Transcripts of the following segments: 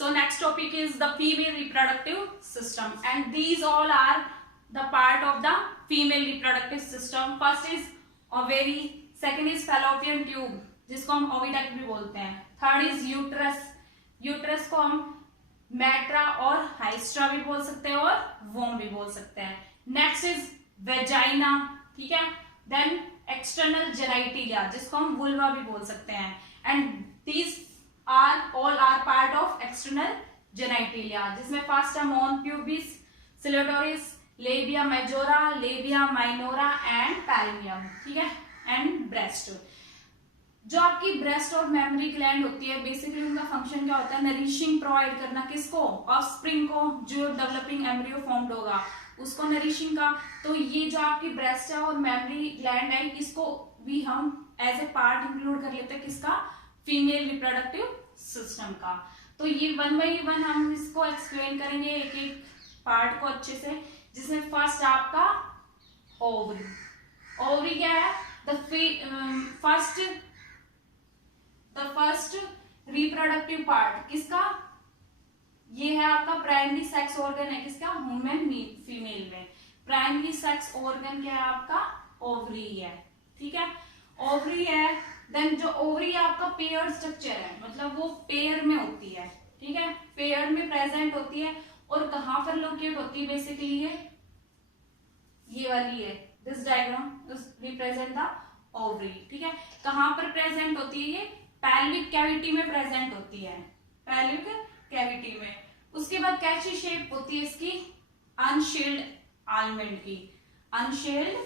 So next topic is the female reproductive system, and these all are the part of the female reproductive system. First is ovary, second is fallopian tube जिसको हम oviduct भी बोलते हैं, third is uterus, uterus को हम मैट्रा और हाइस्ट्रा भी बोल सकते हैं और वोम भी बोल सकते हैं. नेक्स्ट इज वेजाइना, ठीक है. देन एक्सटर्नल जेनाइटिलिया जिसको हम वुल्वा भी बोल सकते हैं, and these are all are part of external genitalia जिसमें फर्स्ट है mons pubis, clitoris, labia majora, labia minora and perineum, ठीक है, एंड ब्रेस्ट. जो आपकी ब्रेस्ट और मेमरी ग्लैंड होती है, बेसिकली उनका फंक्शन क्या होता है, नरिशिंग प्रोवाइड करना, किसको, ऑफस्प्रिंग को, जो डेवलपिंग एम्ब्रियो फॉर्म्ड होगा उसको नरिशिंग का. तो ये जो आपकी ब्रेस्ट है और मेमरी ग्लैंड है, इसको भी हम एज ए पार्ट इंक्लूड कर लेते हैं, किसका, फीमेल रिप्रोडक्टिव सिस्टम का. तो ये वन बाई वन हम इसको एक्सप्लेन करेंगे एक एक पार्ट को अच्छे से, जिसमें फर्स्ट आपका ओवरी. ओवरी क्या है, द फर्स्ट रिप्रोडक्टिव पार्ट किसका, ये है आपका प्राइमरी सेक्स ऑर्गन है, किसका, वुमेन फीमेल में. प्राइमरी सेक्स ऑर्गन क्या है आपका, ओवरी है, ठीक है, ओवरी है. देन जो ओवरी आपका पेयर स्ट्रक्चर है, मतलब वो पेयर में होती है, ठीक है, पेयर में प्रेजेंट होती है. और कहां पर लोकेट होती है, बेसिकली ये वाली है, this diagram represent the ovary, ठीक है. कहां पर प्रेजेंट होती है, ये पैल्विक कैविटी में प्रेजेंट होती है, पैल्विक कैविटी में. उसके बाद कैसी शेप होती है इसकी, अनशेल्ड आलमंड की, अनशेल्ड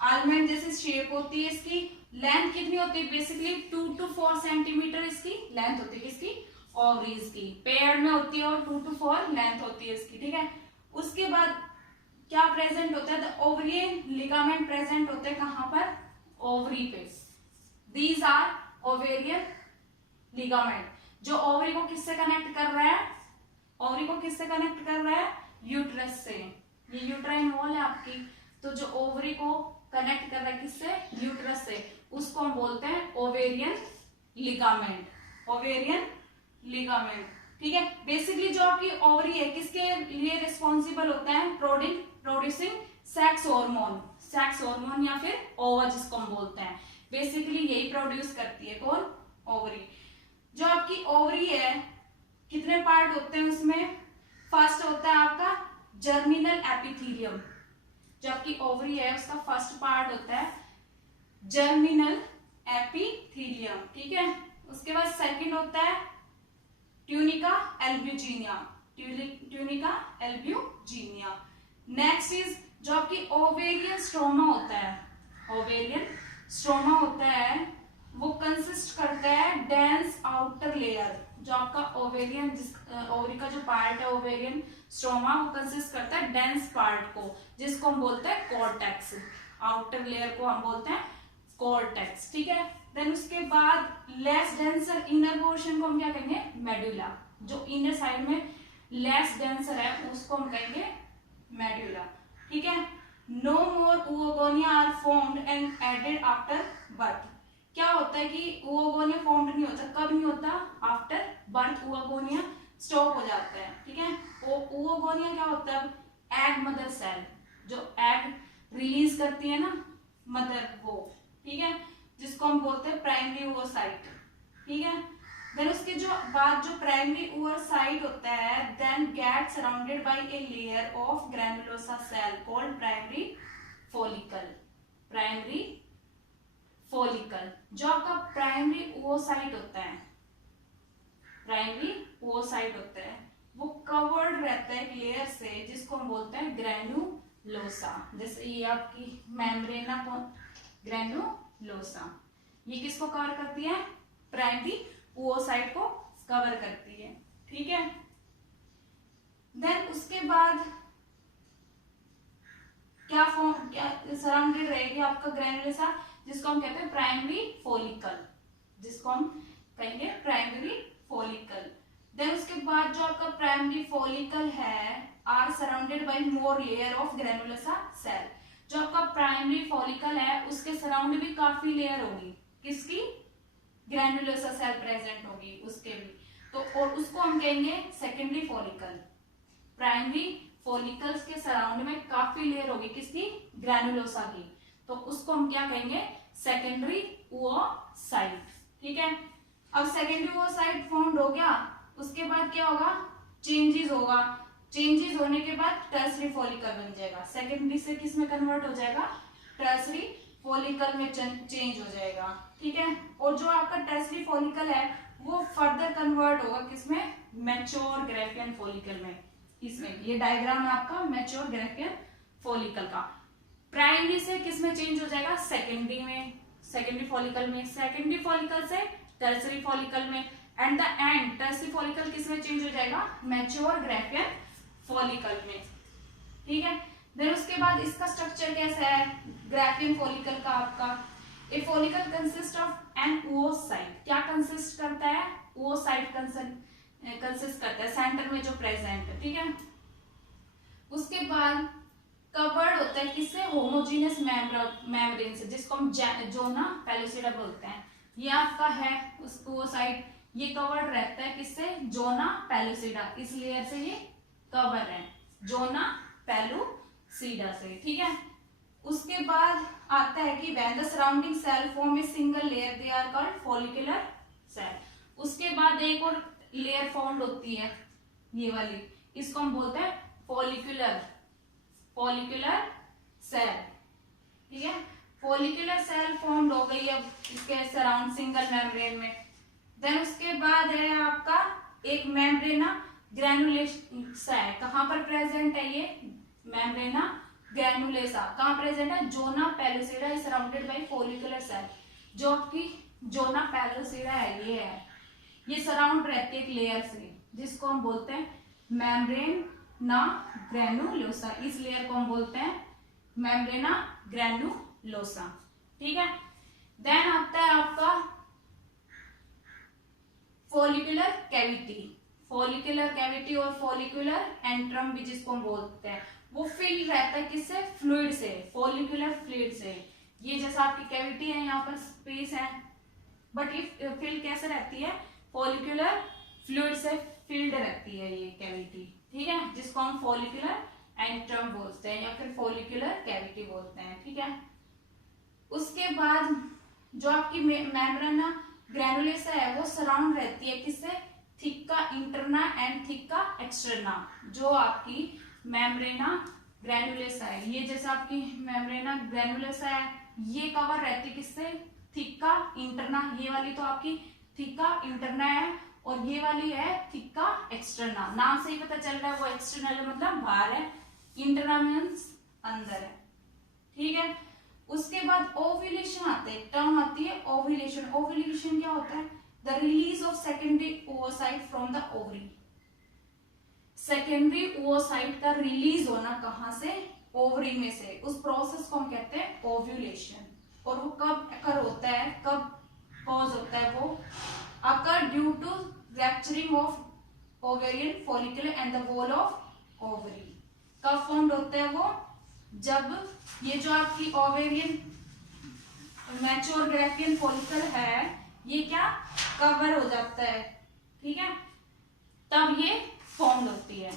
आलमंड जैसे शेप होती है इसकी. लेंथ कितनी होती है, बेसिकली 2 to 4 सेंटीमीटर इसकी लेंथ होती है, किसकी, ओवरीज की. पेयर में होती है और 2 to 4 लेंथ होती है इसकी, ठीक है. उसके बाद क्या प्रेजेंट होता है, ओवरियन लिगामेंट प्रेजेंट होते हैं कहां पर, ओवरी पे. दीज आर ओवेरियन लिगामेंट जो ओवरी को किससे कनेक्ट कर रहा है, ओवरी को किससे कनेक्ट कर रहा है, यूट्रस से. ये यूट्राइन वॉल है आपकी, तो जो ओवरी को कनेक्ट कर रहा है किससे, यूट्रस से, उसको हम बोलते हैं ओवेरियन लिगामेंट, ओवेरियन लिगामेंट, ठीक है. बेसिकली जो आपकी ओवरी है किसके लिए रिस्पॉन्सिबल होता है, producing sex hormone, sex hormone या फिर ओवा जिसको हम बोलते हैं, बेसिकली यही प्रोड्यूस करती है, कौन, ओवरी. जो आपकी ओवरी है कितने पार्ट होते हैं उसमें, फर्स्ट होता है आपका जर्मिनल एपिथेलियम. जो आपकी ओवरी है उसका फर्स्ट पार्ट होता है जर्मिनल एपिथेलियम, ठीक है. उसके बाद सेकंड होता है tunica albuginea, tunica albuginea. Next is जो आपकी ओवेरियन स्ट्रोमा होता है, ओवेरियन स्ट्रोमा होता है, वो कंसिस्ट करता है डेंस आउटर लेयर. जो आपका ओवेरियन ओवरी का जो पार्ट है ओवेरियन स्ट्रोमा, वो कंसिस्ट करता है डेंस पार्ट को, जिसको हम बोलते हैं कॉर्टेक्स. आउटर लेयर को हम बोलते हैं कॉर्टेक्स, ठीक है. देन उसके बाद लेस डेंसर इनर पोर्शन को हम क्या कहेंगे, मेडुला. जो इनर साइड में लेस डेंसर है उसको हम कहेंगे मेडुला, ठीक है. No more oogonia are formed and added after birth. क्या होता है कि oogonia फॉर्म्ड नहीं होता, कब नहीं होता, आफ्टर बर्थ oogonia स्टॉप हो जाता है, ठीक है. oogonia क्या होता है, एग मदर सेल, जो एग रिलीज करती है ना मदर, वो, ठीक है, जिसको हम बोलते हैं प्राइमरी oocyte, ठीक है. देन उसके जो बाद जो प्राइमरी oocyte होता है, then get surrounded by a layer of granulosa cell called primary follicle, primary follicle. जो आपका प्राइमरी oocyte होता है, प्राइमरी oocyte होता है, वो कवर्ड रहता है एक लेयर से जिसको हम बोलते हैं ग्रैनुलोसा. जैसे ये आपकी मेम्ब्रेना ग्रैनुलोसा, ये किसको कवर करती है, प्राइमरी oocyte को कवर करती है, ठीक है. देन उसके बाद क्या सराउंडेड रहेगी आपका ग्रैनुलोसा, जिसको हम कहते हैं प्राइमरी फॉलिकल, जिसको हम कहेंगे प्राइमरी फॉलिकल. देन उसके बाद जो आपका प्राइमरी फॉलिकल है are surrounded by more layer of granulosa cell. जो आपका प्राइमरी फॉलिकल है उसके सराउंड भी काफी लेयर होगी, किसकी, ग्रैनुलोसा सेल प्रेजेंट होगी उसके भी. तो और उसको हम कहेंगे सेकेंडरी फॉलिकल। प्राइमरी फॉलिकल्स के सराउंड में काफी लेयर होगी किसकी, ग्रैनुलोसा की, तो उसको हम क्या कहेंगे, सेकेंडरी oocyte। ठीक है, अब सेकेंडरी oocyte फॉर्म्ड हो गया, उसके बाद क्या होगा, चेंजेस होगा, चेंजेस होने के बाद टर्सरी फॉलिकल बन जाएगा, सेकेंडरी से किस में कन्वर्ट हो जाएगा, टर्सरी फॉलिकल में चेंज हो जाएगा। ठीक है, और जो आपका टर्सरी फॉलिकल है वो फर्दर कन्वर्ट होगा किसमें, मैच्योर ग्राफियन फॉलिकल में। इसमें ये डायग्राम है आपका मैच्योर ग्राफियन फॉलिकल का। प्राइमरी से किस में चेंज हो जाएगा, सेकेंडरी में, सेकेंडरी फॉलिकल में, सेकेंडरी फॉलिकल से टर्सरी फॉलिकल में, and the end tertiary follicle किस में चेंज हो जाएगा, मैच्योर ग्राफियन फॉलिकल में। ठीक है, देन उसके बाद इसका स्ट्रक्चर कैसा है ग्राफियन फॉलिकल का आपका, a follicle consist of an oocyte, क्या कंसिस्ट करता है, oocyte कंसिस्ट करता है, सेंटर में जो प्रेजेंट है। ठीक है, उसके बाद कवर्ड होता है किससे, होमोजीनियस मेम्ब्रेन से, जिसको हम जोना पेलुसिडा बोलते हैं। ये आपका है उस oocyte, ये कवर्ड रहता है किससे, जोना पेलुसिडा, इस लेयर से ये कवर है, जोना पेलुसिडा से। ठीक है, उसके बाद आता है कि when the surrounding cell form a single layer they are called follicular cell. उसके बाद एक और लेयर फॉर्म होती है ये वाली, इसको हम बोलते हैं फॉलिकुलर सेल। ठीक है, फॉलिकुलर सेल फॉर्म हो गई अब इसके सराउंड सिंगल मेम्ब्रेन में। देन उसके बाद है आपका एक मेम्ब्रेना ग्रैनुलेसा है, कहां पर प्रेजेंट है ये मेम्ब्रेना ग्रैनुलेसा, कहां प्रेजेंट है, zona pellucida is surrounded by follicular cell. जो आपकी जोना पेलुसिडा है ये है, ये सराउंड रहती है एक लेयर से जिसको हम बोलते हैं मेम्ब्रेना ग्रैनुलोसा, इस लेयर को हम बोलते हैं मेम्ब्रेना ग्रैनुलोसा। ठीक है, देन आता है आपका फॉलिकुलर कैविटी और फॉलिकुलर एंट्रम भी जिसको हम बोलते हैं, वो फिल रहता है किससे, फ्लूइड से, फॉलिकुलर फ्लूइड से। ये जैसा आपकी कैविटी है, यहाँ पर स्पेस है, बट ये फिल कैसे रहती है, फॉलिकुलर फ्लूइड से फिल्ड रहती है ये कैविटी। ठीक है, जिसको हम फॉलिकुलर एंट्रम बोलते हैं या फिर फॉलिकुलर कैविटी बोलते हैं। ठीक है, उसके बाद जो आपकी मेम्ब्रेना ग्रैनुलोसा है वो सराउंड रहती है किससे, थिक्का इंटरना एंड थिक्का एक्सटर्ना। जो आपकी मेम्ब्रेना ग्रैनुलोसा है, ये जैसे आपकी मेम्ब्रेना ग्रैनुलोसा है, ये कवर रहती है किससे, थिक्का इंटरना, ये वाली तो आपकी थिक्का इंटरना है और ये वाली है थिक्का एक्सटर्ना। नाम से ही पता चल रहा है वो एक्सटर्नल है मतलब बाहर है, इंटरना मीन्स अंदर है। ठीक है, उसके बाद ओव्यूलेशन आते हैं, टर्म आती है ओव्यूलेशन। ओव्यूलेशन क्या होता है, the release of secondary oocyte from the ovary. Secondary oocyte का रिलीज होना कहां से, ओवरी में से, उस प्रोसेस को हम कहते हैं ओव्यूलेशन। और वो कब अकर होता है, कब कॉज होता है, वो occur due to rupturing of ovarian follicle and the wall of ovary. कब फॉर्म्ड होता है वो, जब ये जो आपकी ओवेरियन मैच्योर ग्राफियन फॉलिकल है ये क्या कवर हो जाता है। ठीक है, तब ये फॉर्म होती है।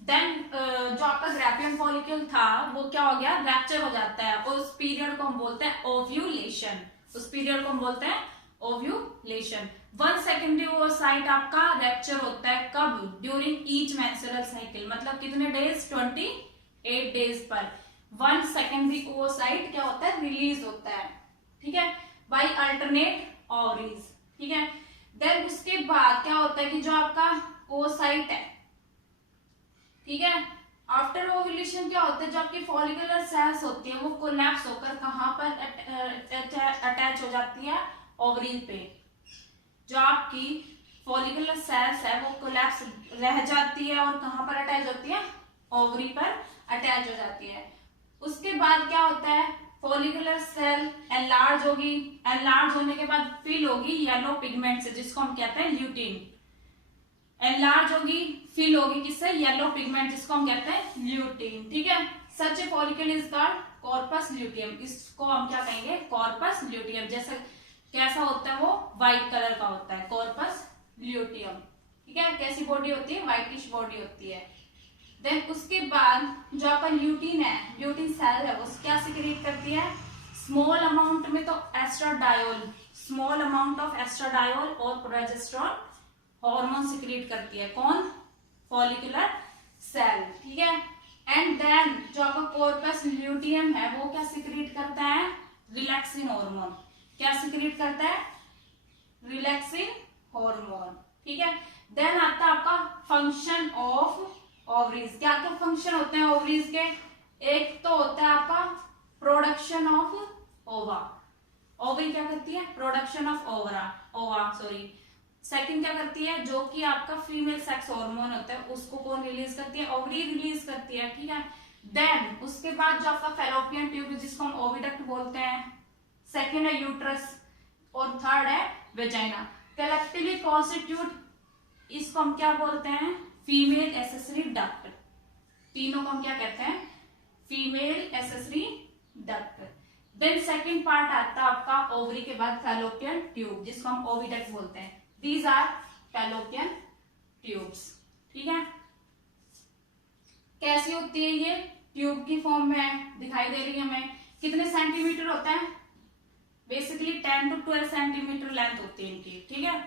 देन जो आपका ग्राफियन फॉलिकल था वो क्या हो गया, रैप्चर हो जाता है, उस पीरियड को हम बोलते हैं ओव्यूलेशन। उस पीरियड को हम बोलते हैं ओव्यूलेशन। 1 सेकेंडरी oocyte आपका रैप्चर होता है कब, ड्यूरिंग ईच मेंस्ट्रुअल साइकिल, मतलब कितने डेज, 28 डेज पर 1 सेकेंडरी oocyte क्या होता है, रिलीज होता है। ठीक है, बाय अल्टरनेट ओवरीज। ठीक है, देन उसके बाद क्या होता है कि जो आपका oocyte है, ठीक है, आफ्टर ओव्यूलेशन क्या होता है, जो आपकी फॉलिकुलर सेल्स होती है वो कोलैप्स होकर कहां पर अटैच हो जाती है, ओवरी पे। जो आपकी फॉलिकुलर सेल्स है वो कोलैप्स रह जाती है और कहां पर अटैच होती है, ओवरी पर अटैच हो जाती है। उसके बाद क्या होता है, फॉलिकुलर सेल एनलार्ज होगी, एनलार्ज होने के बाद फिल होगी येलो पिगमेंट से जिसको हम कहते हैं ल्यूटीन। एनलार्ज होगी, फिल होगी किससे, येलो पिगमेंट जिसको हम कहते हैं ल्यूटीन। ठीक है, such a follicle is called corpus luteum, इसको हम क्या कहेंगे, कॉर्पस ल्यूटियम। जैसे कैसा होता है वो, व्हाइट कलर का होता है, कॉर्पस ल्यूटियम, ठीक है। कैसी बॉडी होती है, व्हाइटिश बॉडी होती है। देन उसके बाद जो आपका ल्यूटिन है, ल्यूटिन सेल है, वो क्या सिक्रीट करती है, स्मॉल अमाउंट में तो estradiol, small amount of estradiol और प्रोजेस्टेरोन हार्मोन सिक्रीट करती है। कौन, फॉलिकुलर सेल, ठीक है। एंड देन जो आपका कॉर्पस ल्यूटियम है वो क्या सिक्रीट करता है, रिलैक्सिन हार्मोन। क्या सिक्रीट करता है, रिलैक्सिन हार्मोन, ठीक है। देन आता है आपका फंक्शन ऑफ ओवरीज। क्या क्या फंक्शन होते हैं ओवरीज के, एक तो होता है आपका प्रोडक्शन ऑफ ओवा, ओवरी क्या करती है, प्रोडक्शन ऑफ ओवा सॉरी। सेकंड क्या करती है, जो कि आपका फीमेल सेक्स हार्मोन होता है उसको कौन रिलीज करती है, ओवरी रिलीज करती है, ठीक है। देन उसके बाद जो आपका फैलोपियन ट्यूब जिसको हम ओविडक्ट बोलते हैं, सेकंड है यूट्रस और थर्ड है वेजाइना, कलेक्टिवली कॉन्स्टिट्यूट, इसको हम क्या बोलते हैं, फीमेल एसेसरी डक्ट। तीनों को हम क्या कहते हैं, female accessory duct. Then second part आता है आपका ओवरी के बाद फैलोपियन ट्यूब जिसको हम ओविडक्ट बोलते हैं। दीज आर फैलोपियन ट्यूब्स, ठीक है। कैसी होती है ये, ट्यूब की फॉर्म में दिखाई दे रही है हमें। कितने सेंटीमीटर होता है, बेसिकली 10 to 12 सेंटीमीटर लेंथ होती है इनकी, ठीक है।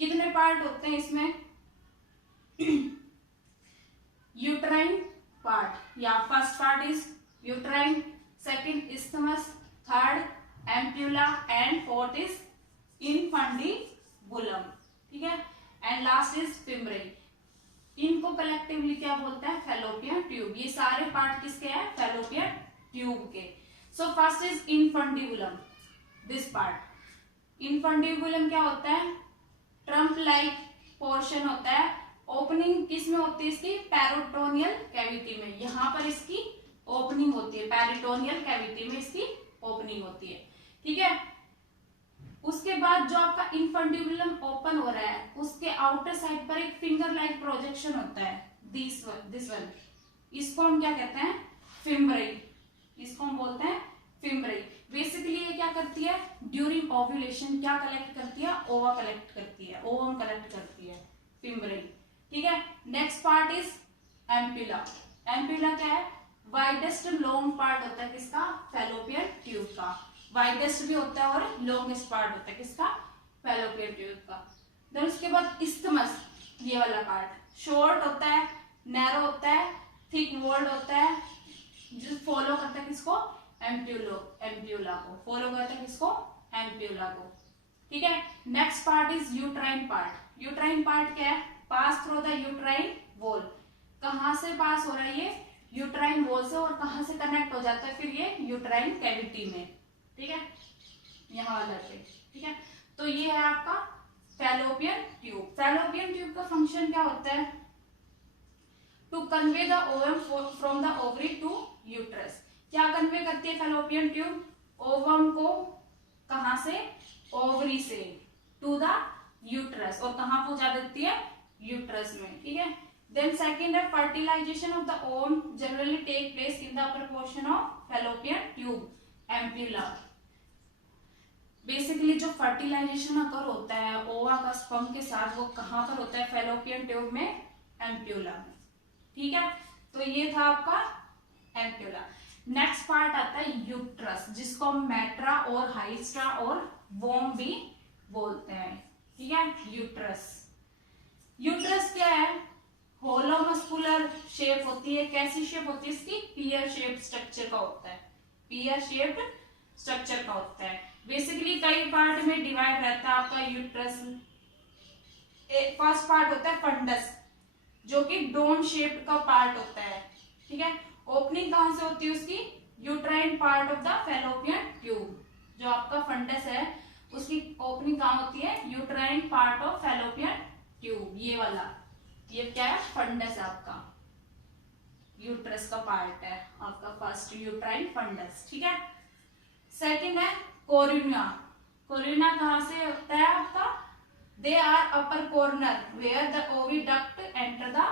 कितने पार्ट होते हैं इसमें, यूट्राइन पार्ट, या first part is uterine, second isthmus, third ampulla and fourth is infundibulum, ठीक है। And last is fimbriae. इनको कलेक्टिवली क्या बोलते हैं, फैलोपियन ट्यूब। ये सारे पार्ट किसके हैं, फैलोपियन ट्यूब के। So first is infundibulum, this part. Infundibulum क्या होता है, ट्रम्प लाइक पोर्शन होता है। ओपनिंग किस में होती है इसकी, पेरिटोनियल कैविटी में, यहाँ पर इसकी ओपनिंग होती है, पेरिटोनियल कैविटी में इसकी ओपनिंग होती है, ठीक है। उसके बाद जो आपका इनफंडिबुलम ओपन हो रहा है उसके आउटर साइड पर एक फिंगर लाइक प्रोजेक्शन होता है, दिस वन, इसको हम क्या कहते हैं, फिम्ब्रेई, इसको हम बोलते हैं फिम्ब्रेई। बेसिकली ये क्या करती है, ड्यूरिंग ओव्यूलेशन क्या कलेक्ट करती है, ओवा कलेक्ट करती है, ओवम कलेक्ट करती है, फिम्ब्रेई, ठीक है। Next part is ampulla. Ampulla क्या है, वाइडेस्ट लॉन्ग पार्ट होता है किसका, फैलोपियन ट्यूब का। वाइडेस्ट भी होता है और लॉन्गेस्ट पार्ट होता है किसका, फैलोपियन ट्यूब का। देन उसके बाद इस्थमस, ये वाला पार्ट शॉर्ट होता है, नैरो होता है, थिक वॉल्ड होता है, जो फॉलो करता है किसको, एम्प्यूला को, फॉलो करता है किसको, एम्प्यूला को, ठीक है। Next part is uterine part. Uterine part क्या है, pass through the uterine wall. कहां से पास हो रहा है ये, यूट्राइन वॉल से, और कहां से कनेक्ट हो जाता है फिर ये यूट्राइन कैविटी में, ठीक है, यहाँ वाला पे, ठीक है। तो ये है आपका फैलोपियन ट्यूब। फैलोपियन ट्यूब का फंक्शन क्या होता है, to convey the ovum from the ovary to uterus. क्या कन्वे करती है फैलोपियन ट्यूब, ओवम को कहां से, ओवरी से, टू द यूट्रस, और कहां पहुंचा देती है, यूट्रस में, ठीक है। देन सेकंड है fertilisation of the ovum generally take place in the upper portion of fallopian tube, ampulla. Basically जो फर्टिलाइजेशन अगर होता है ओवा का स्पर्म के साथ, वो कहां पर होता है, फैलोपियन ट्यूब में, एम्प्यूला में, ठीक है। तो ये था आपका एम्प्यूला। नेक्स्ट पार्ट आता है यूट्रस, जिसको हम मेट्रा और हाइस्ट्रा और वोम भी बोलते हैं, ठीक है। यूट्रस, यूट्रस क्या है, होलो मस्कुलर शेप होती है। कैसी शेप होती है इसकी, पियर शेप स्ट्रक्चर का होता है, पियर शेप स्ट्रक्चर का होता है। बेसिकली कई पार्ट में डिवाइड रहता है आपका यूट्रस। फर्स्ट पार्ट होता है फंडस, जो कि डोन शेप का पार्ट होता है, ठीक है। ओपनिंग कहां से होती है उसकी, uterine part of the fallopian tube. जो आपका फंडस है उसकी ओपनिंग कहां होती है, uterine part of fallopian tube, ये वाला, ये क्या है, फंडस है आपका, यूट्रस का पार्ट है आपका फर्स्ट यूट्राइन फंडस, ठीक है। सेकंड है कोरिनिया। कोरिनिया कहां से होता है आपका, they are upper corner where the oviduct enter the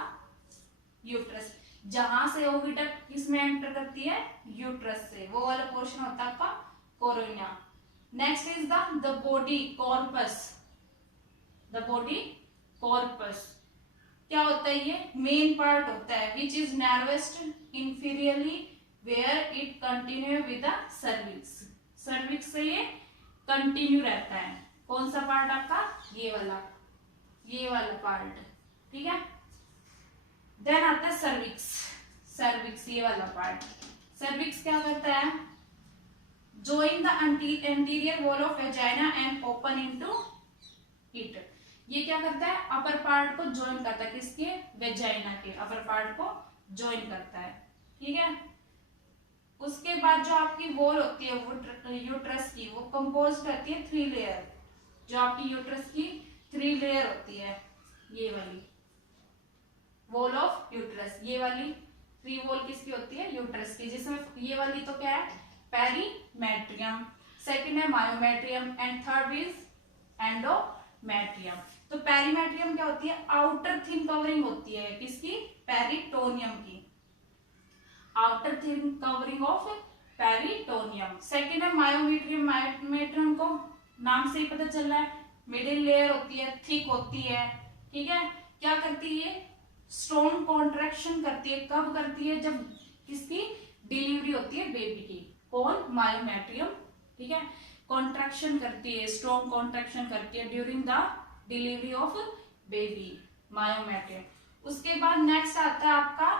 uterus. जहां से ओविडक्ट किसमें एंटर करती है, यूट्रस से, वो वाला पोर्शन होता है आपका cornua. Next is the body corpus, the body corpus क्या होता है, ये मेन पार्ट होता है which is narrowest inferiorly where it continue with the cervix. Cervix से ये कंटिन्यू रहता है। कौन सा पार्ट आपका, ये वाला पार्ट, ठीक है। देन आता है सर्विक्स। सर्विक्स ये वाला पार्ट, सर्विक्स क्या करता है, join the anterior wall of vagina and open into it। ये क्या करता है, अपर पार्ट को ज्वाइन करता है, किसके, वेजाइना के अपर पार्ट को ज्वाइन करता है, ठीक है। उसके बाद जो आपकी वॉल होती है वो यूट्रस की, वो कंपोज करती है 3 लेयर। जो आपकी यूट्रस की 3 लेयर होती है, ये वाली वॉल ऑफ यूट्रस, ये वाली 3 वॉल किसकी होती है, यूट्रस की, जिसमें ये वाली तो क्या है, पेरीमेट्रियम, सेकंड है myometrium and third is endometrium. तो पेरीमेट्रियम क्या होती है, आउटर थिन कवरिंग होती है किसकी, पेरिटोनियम की, outer thin covering of peritoneum. Second है मायोमेट्रियम। मायोमेट्रियम को नाम से ही पता चल रहा है, मिडिल लेयर होती है, थिक होती है, ठीक है। क्या करती है, स्ट्रॉन्ग कॉन्ट्रैक्शन करती है। कब करती है, जब किसकी डिलीवरी होती है, बेबी की। कौन, मायोमेट्रियम, ठीक है। कॉन्ट्रैक्शन करती है, स्ट्रॉन्ग कॉन्ट्रैक्शन करती है during the delivery of baby, myometrium. उसके बाद नेक्स्ट आता है आपका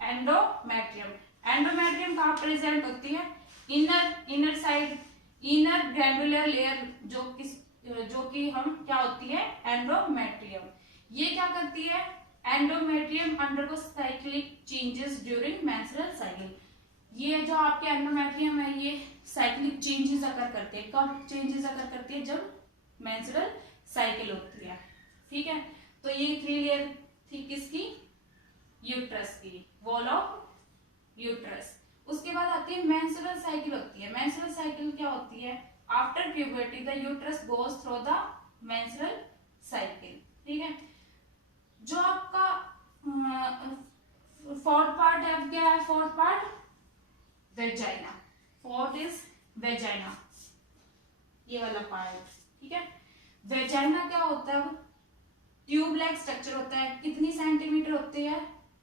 एंडोमेट्रियम। एंडोमेट्रियम कहाँ प्रेजेंट होती है, inner side, inner glandular layer, जो कि हम क्या होती है, एंडोमेट्रियम। ये क्या करती है, endometrium undergo cyclic changes during menstrual cycle. ये जो आपके एंडोमेट्रियम है, ये साइक्लिक चेंजेस अकर करती है। कब चेंजेस अकर करती है, जब मेंस्ट्रुअल साइकिल होती है, ठीक है। तो ये 3 लेयर थी किसकी, यूट्रस की, वॉल ऑफ यूट्रस। उसके बाद आती है मेंस्ट्रुअल साइकिल होती है। मेंस्ट्रुअल साइकिल क्या होती है, after puberty the uterus goes through the menstrual cycle, ठीक है। जो आपका फोर्थ पार्ट है, क्या है fourth part, vagina. Fourth is vagina, ये वाला पार्ट, ठीक है। वेजाइना क्या होता है, ट्यूब लाइक स्ट्रक्चर होता है। कितनी सेंटीमीटर होती है,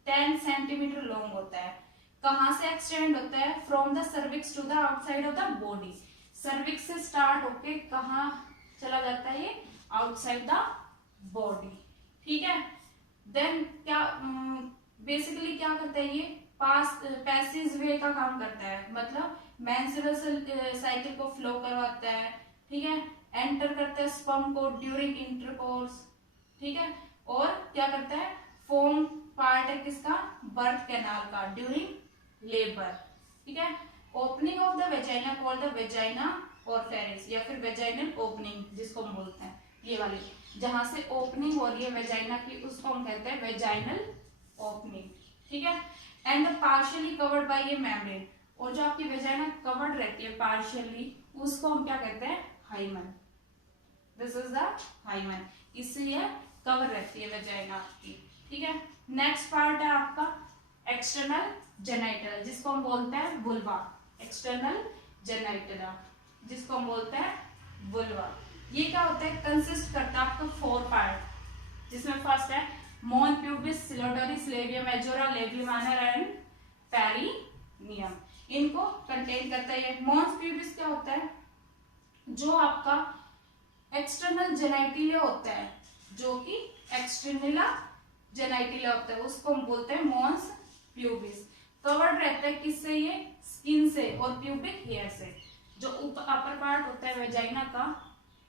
10 सेंटीमीटर लॉन्ग होता है। कहां से एक्सटेंड होता है, from the cervix to the outside of the body. Cervix से स्टार्ट होके कहां चला जाता है, ये आउटसाइड द बॉडी, ठीक है। देन क्या बेसिकली क्या करता है, ये पैसेज वे का काम करता है, मतलब मेंस्ट्रुअल साइकिल को फ्लो करवाता है, ठीक है। एंटर करता है स्पर्म को ड्यूरिंग इंटरकोर्स, ठीक है। और क्या करता है, फॉर्म पार्ट है किसका, बर्थ कैनाल का ड्यूरिंग लेबर, ठीक है। Opening of the vagina called the vagina और फेरिस, या फिर वेजाइनल ओपनिंग जिसको हम बोलते हैं, ये वाली जहां से ओपनिंग हो रही है वेजाइना की, उसको हम कहते हैं वेजाइनल ओपनिंग, ठीक है। And partially covered by A membrane, और जो आपकी वेजाइना कवर्ड रहती है पार्शियली, उसको हम क्या कहते हैं, hymen. This is the hymen, इससे ये कवर रहती है वेजाइना आपकी, ठीक है। नेक्स्ट पार्ट है आपका एक्सटर्नल जेनाइटल, जिसको हम बोलते हैं वुल्वा। एक्सटर्नल जेनाइटल जिसको हम बोलते हैं वुल्वा। ये क्या होता है, कंसिस्ट करता है आपका 4 पार्ट, जिसमें फर्स्ट है mons pubis, clitoris, labia majora, labia minor and perineum. इनको कंटेन करता है। मोन प्यूबिस क्या होता है, जो आपका एक्सटर्नल जेनाइटिलिया होता है, जो कि एक्सटर्नल जेनाइटिलिया होता है, उसको हम बोलते हैं मोन्स प्यूबिस। कवर्ड रहता है किससे, ये स्किन से और प्यूबिक हेयर से। जो अपर पार्ट होता है वेजाइना का,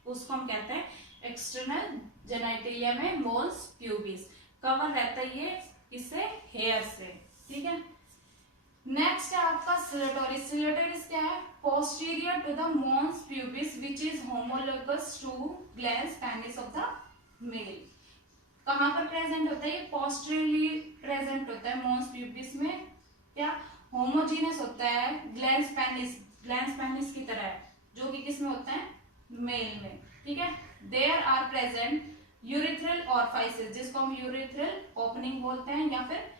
उसको हम कहते हैं एक्सटर्नल जेनाइटिलिया में मोन्स प्यूबिस। कवर रहता है ये इससे, हेयर से, ठीक है। नेक्स्ट है आपका सिलेटोरिस। सिलेटोरिस क्या है, posterior to the mons pubis which is homologous to glans penis of the male. कहां पर प्रेजेंट होता है, ये पोस्टीरियरली प्रेजेंट होता है मोन्स प्यूबिस में। क्या होमोजीनस होता है ग्लैंस पेनिस की तरह है, जो कि किस में होता है, मेल में, ठीक है। There are present urethral orifice, जिसको हम यूरिथ्रल ओपनिंग बोलते हैं, या फिर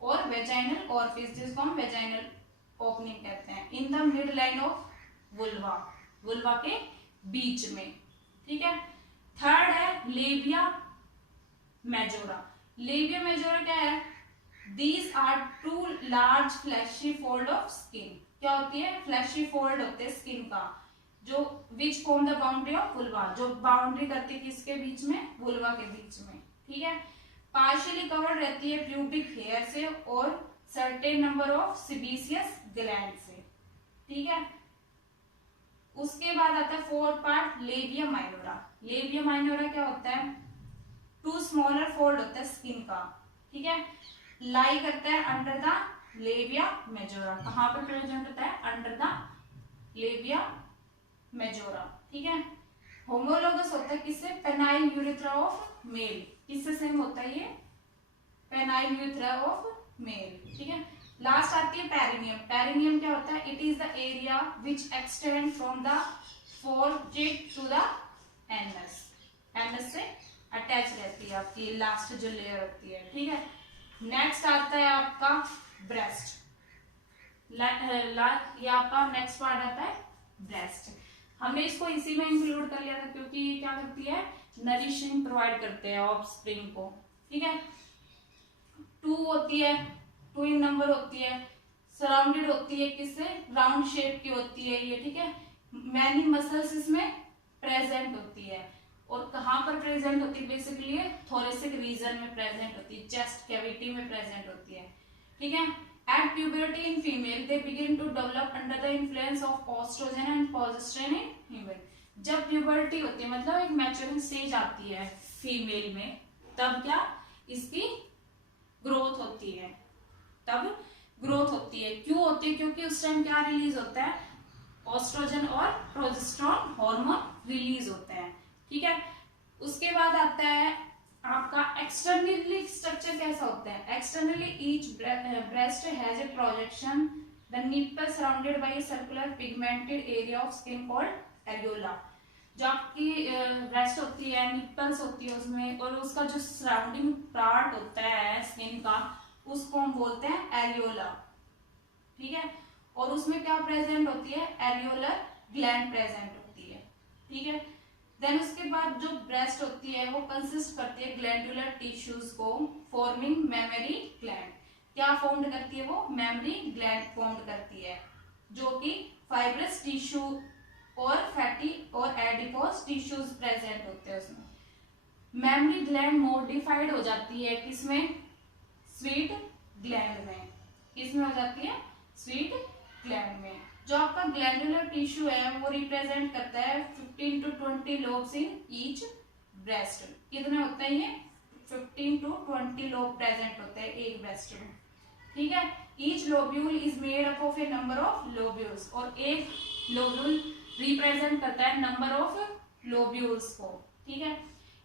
और वेजाइनल ऑरिफिस, जिसको हम वेजाइनल ओपनिंग कहते हैं, in the mid line of vulva, vulva के बीच में, ठीक है। थर्ड है लेबिया मेजोरा। लेबिया मेजोरा क्या है? These are two large fleshy fold of skin। क्या होती है? फ्लैशी फोल्ड होते हैं स्किन का, जो which form the boundary of vulva, जो बाउंड्री करती है किसके बीच में? वुल्वा के बीच में। ठीक है। पार्शियली कवर्ड रहती है प्यूबिक हेयर से और सर्टेन नंबर ऑफ सिबीसियस ग्लैंड से। ठीक है। उसके बाद आता है fourth part, labia minora. Labia minora क्या होता है? टू स्मॉलर फोल्ड होता है स्किन का। ठीक है। लाई करता है अंडर द लेबिया मेजोरा। कहां पर प्रेजेंट होता है? Under the labia majora. ठीक है। होमोलोगस होता है किससे? Penile urethra of male. किससे सेम होता है ये? Penile urethra of male. ठीक है। लास्ट आती है पेरिनियम। पेरिनियम क्या होता है? It is the area which extend from the fourchette to the anus. Anus से अटैच रहती है आपकी लास्ट जो लेयर होती है। ठीक है। नेक्स्ट आता है आपका ब्रेस्ट। ये आपका नेक्स्ट पार्ट आता है ब्रेस्ट। हमने इसको इसी में इंक्लूड कर लिया था क्योंकि ये क्या करती है? नरिशिंग प्रोवाइड करते हैं ऑफस्प्रिंग को। ठीक है। टू होती है, टू इन नंबर होती है, सराउंडेड होती है किससे? राउंड शेप की होती है ये। ठीक है। मैनी मसल्स इसमें प्रेजेंट होती है और कहाँ पर प्रेजेंट होती है? बेसिकली थोरेसिक रीजन में प्रेजेंट होती है, चेस्ट कैविटी में प्रेजेंट होती है। ठीक है। At puberty in female, they begin to develop under the influence of estrogen and progesterone in female। जब प्यूबर्टी होती है मतलब एक मैच्योरिंग स्टेज आती है फीमेल में, तब क्या इसकी ग्रोथ होती है। तब ग्रोथ होती है। क्यों होती है? क्योंकि उस टाइम क्या रिलीज होता है? एस्ट्रोजन और प्रोजेस्टेरोन हार्मोन रिलीज होते हैं। ठीक है। उसके बाद आता है आपका एक्सटर्नली स्ट्रक्चर कैसा होता है? Externally each breast has a projection, the nipple surrounded by a circular pigmented area of skin called areola. जो आपकी ब्रेस्ट होती है, निप्पल्स होती है उसमें, और उसका जो सराउंडिंग पार्ट होता है स्किन का, उसको हम बोलते हैं एरियोला। ठीक है। और उसमें क्या प्रेजेंट होती है? एरियोलर ग्लैंड प्रेजेंट होती है। ठीक है। देन उसके बाद जो ब्रेस्ट होती है वो कंसिस्ट करती है ग्लैंडुलर टिश्यूज को फॉर्मिंग मेमरी ग्लैंड। क्या फॉर्म करती है वो? मेमरी ग्लैंड फॉर्म करती है, जो कि फाइब्रस टिश्यू और फैटी और एडिपोज टिश्यूज प्रेजेंट होते हैं उसमें। मेमरी ग्लैंड मॉडिफाइड हो जाती है किसमें? स्वीट ग्लैंड में। किसमें हो जाती है? स्वीट ग्लैंड में। जो आपका ग्लैंडुलर टिश्यू है वो रिप्रेजेंट करता है 15 to 20 lobes in each breast. कितने होते हैं ये? 15 to 20 लोब प्रेजेंट होते हैं एक ब्रेस्ट में। ठीक है। Each lobule is made up of A number of lobules, और एक लोब्यूल रिप्रेजेंट करता है नंबर ऑफ लोब्यूल्स को। ठीक है।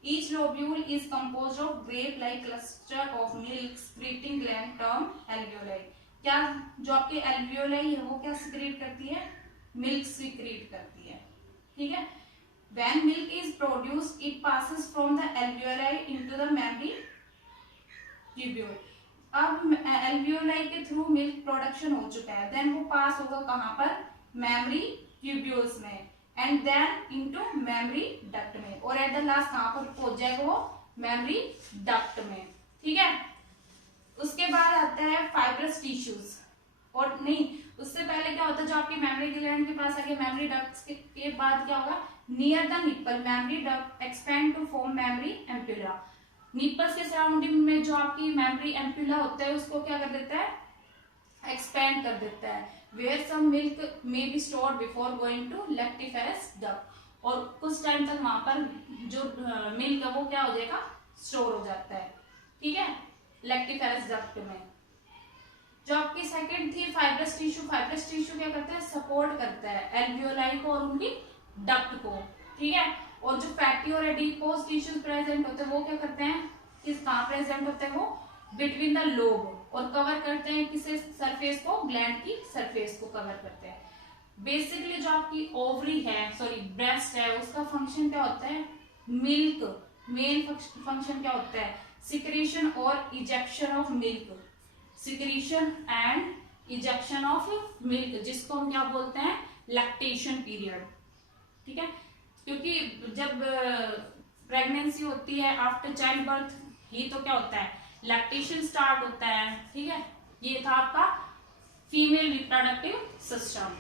Each lobule is composed of grape like cluster of milk secreting gland term alveoli. क्या जो आपके एल्वियोलाई है वो क्या सिक्रीट करती है? मिल्क सिक्रीट करती है। ठीक है। When milk is produced, it passes from the alveoli into the mammary tubule। अब एल्वियोलाई के थ्रू मिल्क प्रोडक्शन हो चुका है, देन वो पास होगा कहाँ पर? मेमरी ट्यूब्यूल्स में, and then into mammary duct में, और एट द लास्ट कहाँ पर पहुंच जाएगा वो? मेमरी डक्ट में। ठीक है। उसके बाद आता है फाइब्रस टिश्यूज, और नहीं उससे पहले क्या होता है? जो आपकी मेमरी ग्लैंड के पास आके मेमरी डक्ट्स के बाद क्या होगा? Near the nipple mammary duct expand to form mammary ampulla. Nipples के सराउंडिंग में जो आपकी मेमरी एम्पुला होता है उसको क्या कर देता है? एक्सपेंड कर देता है। Where some milk may be stored before going to lactiferous duct, और कुछ टाइम तक वहां पर जो मिल्क है वो क्या हो जाएगा? स्टोर हो जाता है। ठीक है। लेक्टिफेरस डक्ट में। जो आपकी सेकंड थी फाइब्रस टिश्यू। फाइब्रस टिश्यू क्या करता है? सपोर्ट करता है एल्वियोलाई को और उनकी डक्ट को। ठीक है। और जो फैटी और एडिपोज टिश्यूज प्रेजेंट होते हैं वो क्या करते हैं? किस कहाँ प्रेजेंट होते हैं वो? बिटवीन द लोब, और कवर करते हैं किसे? सरफेस को, ग्लैंड की सरफेस को कवर करते हैं। बेसिकली जो आपकी ओवरी है, सॉरी ब्रेस्ट है, उसका फंक्शन क्या होता है? मिल्क। मेन फंक्शन क्या होता है? सिक्रीशन और ejection of milk. Secretion and ejection of milk, जिसको हम क्या बोलते हैं? Lactation period. ठीक है। क्योंकि जब प्रेगनेंसी होती है, आफ्टर चाइल्ड बर्थ ये तो क्या होता है, लैक्टेशन स्टार्ट होता है, ठीक है। ये था आपका फीमेल रिप्रोडक्टिव सिस्टम।